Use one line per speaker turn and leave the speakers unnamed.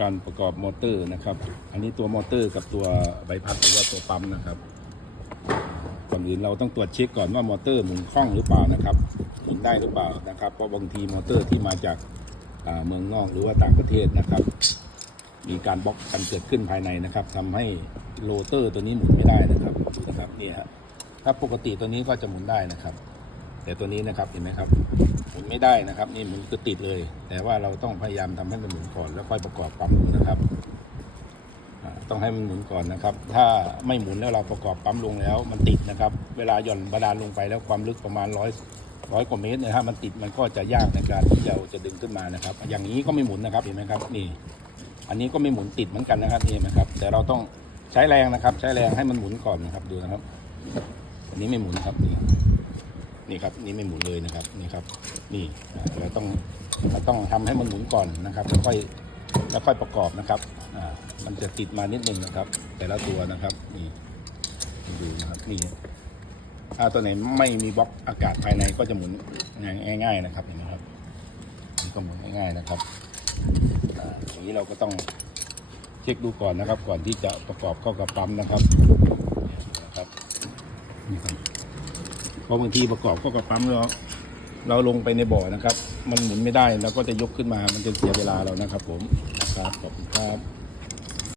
การประกอบมอเตอร์นะครับ อันนี้ตัวมอเตอร์กับตัวใบพัดหรือว่าตัวปั๊มนะครับ ก่อนอื่นเราต้องตรวจเช็คก่อนว่ามอเตอร์หมุนคล่องหรือเปล่านะครับ หมุนได้หรือเปล่านะครับ เพราะบางทีมอเตอร์ที่มาจากเมืองนอกหรือว่าต่างประเทศนะครับ มีการบล็อกกันเกิดขึ้นภายในนะครับทำให้โรเตอร์ตัวนี้หมุนไม่ได้นะครับดูนะครับนี่ฮะถ้าปกติตัวนี้ก็จะหมุนได้นะครับ แต่ตัวนี้นะครับเห็นไหมครับหมุนไม่ได้นะครับ นี่มันคือติดเลย แต่ว่าเราต้องพยายามทำให้มันหมุนก่อนแล้วค่อยประกอบปั๊มดูนะครับต้องให้มันหมุนก่อนนะครับ ถ้าไม่หมุนแล้วเราประกอบปั๊มลงแล้ว มันติดนะครับ เวลาหย่อนบาดาลลงไปแล้วความลึกประมาณร้อยร้อยกว่าเมตรนยครับมันติดมันก็จะยากในการที่เราจะดึงขึ้นมานะครับ อย่างนี้ก็ไม่หมุนนะครับเห็นไหมครับนี่ อันนี้ก็ไม่หมุนติดเหมือนกันนะครับนี่เห็นไหมครับ แต่เราต้องใช้แรงนะครับ ใช้แรงให้มันหมุนก่อนนะครับดูนะครับ อันนี้ไม่หมุนครับนี่ นี่ครับนี่ไม่หมุนเลยนะครับนี่ครับ นี่เราต้องเราต้องทำให้มันหมุนก่อนนะครับแล้วค่อยแล้วค่อยประกอบนะครับอ่ามันจะติดมานิดนึงนะครับ แต่ละตัวนะครับนี่ดูนะครับนี่ถ้าตัวไหนไม่มีบล็อกอากาศภายในก็จะหมุนง่ายๆนะครับเห็นไหมครับนี่ก็หมุนง่ายๆนะครับอย่างนี้เราก็ต้องเช็คดูก่อนนะครับ ก่อนที่จะประกอบเข้ากับปั๊มนะครับนะครับนี่ครับ ราะบางทีประกอบก็กับปั๊มเราเราลงไปในบ่อนะครับ มันหมุนไม่ได้เราก็จะยกขึ้นมามันจะเสียเวลาเรานะครับ ผมครับขอบคุณครับ